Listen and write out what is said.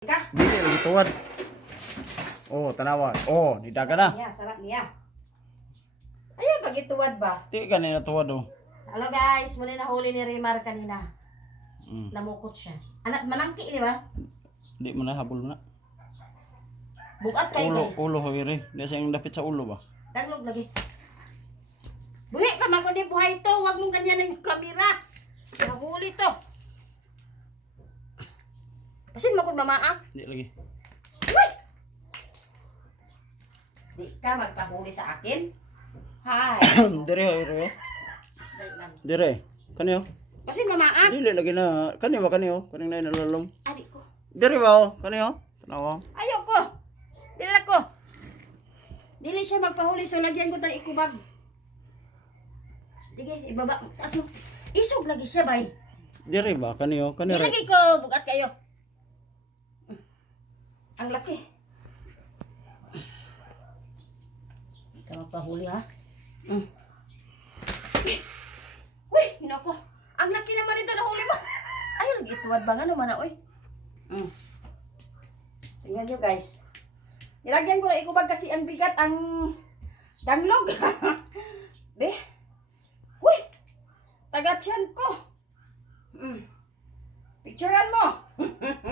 Ka? Dili lagi tuwad. Oh, tanawa. Oh, nidaga na. Niya, sarap niya. Ayun, pag ituwad ba? Di kanina tuwad oh. Hello guys, muli na huli ni Rimar kanina. Mm. Namukot siya. Anak, manangki, di ba? Di mo na habol mo na. Bukat kayo Ulo, guys. ulo hawiri. Di sa yung dapit sa ulo ba? Daglog lagi. Buhi pa mako di buhay to. Huwag mong ganyan ng kamera. Nahuli to. Pasin mo kung mamaak. Di lagi. Uy! Di ka magpahuli sa akin. Hi. Dire hawiri oh. Dali lang. Dire. Kaniyo. Pasin mamaak. Dili lagi na. Kaniyo ba kaniyo? Kaning na nalalom. Adik ko. Dire ba oh? Kaniyo? Tanawa. Ayoko. Dili ko. Dili siya magpahuli so lagyan ko tang ikubag. Sige, ibaba. Taas mo. Isog lagi siya, bay. Dire ba kaniyo? Kaniyo. Ilagay ko, bukat kayo. Ang laki. Ikaw magpahuli, ha? Uy, hinako. Ang laki naman ito na huli mo. Ayun, nag-ituwad ba nga naman na, uy. Tingnan nyo, guys. Nilagyan ko na ikubag kasi ang bigat ang danglog. Be. Uy, taga-tiyan ko. Picturean mo.